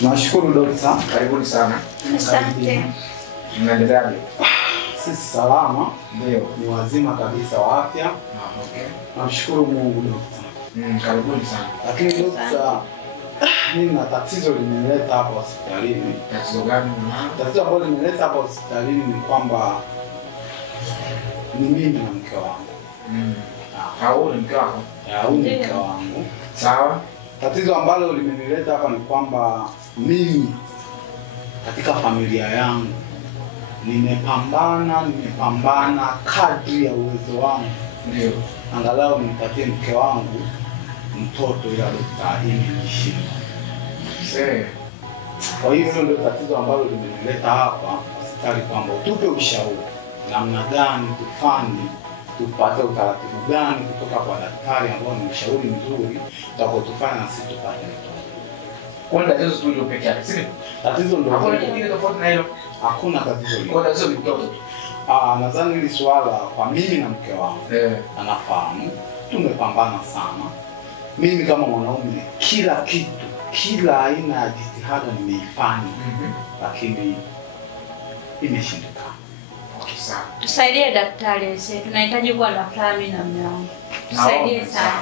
Nashukuru dokta. Karibuni sana. Asante. Mnaendeleaje? Sisi salama. Ndio. Ni wazima kabisa wa afya. Okay. Nashukuru Mungu dokta. Karibuni sana. Lakini dokta, mimi na tatizo limenileta hapa hospitalini. Tatizo gani? Tatizo ambalo limenileta hapa hospitalini ni kwamba ni mimi na mke wangu. Hao ni mke wako? Huyu ni mke wangu. Sawa. Tatizo ambalo limenileta hapa ni kwamba mimi katika familia yangu nimepambana kadri ya uwezo wangu. Ndio. Angalau nimpatie mke wangu mtoto, ila dokta imenishinda. Kwa hiyo hilo ndio tatizo ambalo limenileta hapa hospitali, kwamba utupe ushauri namna gani tufanye, tupate utaratibu gani kutoka kwa daktari ambao ni ushauri mzuri utakotufanya na sisi tupate mtoto. Kwa tatizo tu hilo pekee yake, sio? Tatizo ndio hakuna kingine tofauti na hilo. Hakuna tatizo hilo. Kwa tatizo ni mtoto. Nadhani hili swala kwa mimi na mke wangu anafahamu, tumepambana sana. Mimi kama mwanaume kila kitu, kila aina ya jitihada nimeifanya, lakini imeshindikana. Sawa. Tusaidie daktari, sisi tunahitaji kuwa na flamin na mume wangu. Tusaidie sana.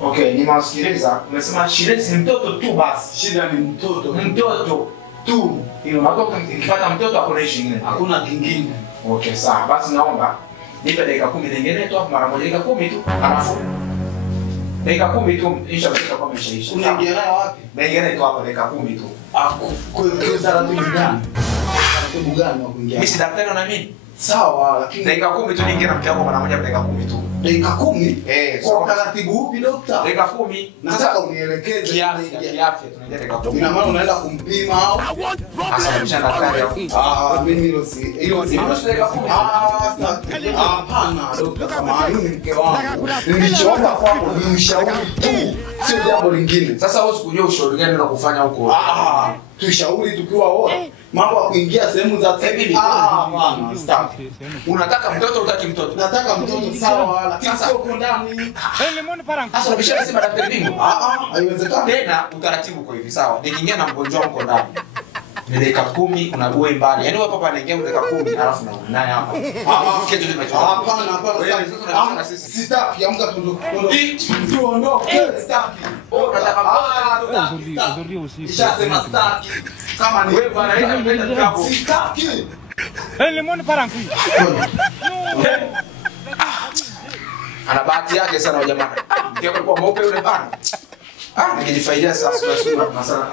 Okay, nimewasikiliza. Umesema shida ni mtoto tu basi. Shida ni mtoto. Mtoto tu. Hilo hapo ukipata mtoto hakuna issue nyingine. Hakuna kingine. Okay, sawa. Basi naomba nipe dakika 10 nyingine tu hapo mara moja, dakika 10 tu. Alafu dakika 10 tu inshallah tutakuwa tumeshaisha. Unaingia nayo wapi? Naingia tu hapo dakika 10 tu. Kwa taratibu gani? Taratibu gani wa kuingia? Mimi si daktari na mimi. Sawa, lakini dakika 10 tu niingia na mke wako mara moja, dakika 10 tu. Dakika 10? Kwa taratibu upi dokta? Dakika 10. Nataka unielekeze kiafya tunaingia dakika 10. Ina maana unaenda kumpima au? Sasa msha daktari au? Mimi hilo si dakika 10. Hapana dokta, kama huyu ni mke wangu. Nilichoomba kwako ni ushauri tu, sio jambo lingine. Sasa wewe usikujua ushauri gani unakufanya huko? Tushauri tukiwa wote. Mambo ya kuingia sehemu za siri. Hapana, stop. Unataka mtoto utaki mtoto? Nataka mtoto sawa, lakini sio uko ndani. Sasa unabishana sema daktari bingu? Haiwezekani. Tena utaratibu kwa hivi sawa. Nikiingia na mgonjwa wako ndani. Ni dakika 10 unague mbali. Yaani wewe papa anaingia dakika 10 alafu na naye hapa. Kitu tunachoona. Hapana. Sitaki, amka tuondoke. Sitaki. Unataka Ishasema sitaki. Kama ni wewe bwana unapenda kitabu. Sitaki. Lemon parankui. Ana bahati yake sana jamaa. Ndio kwa mweupe yule bana. Nikijifaidia sasa sura masala.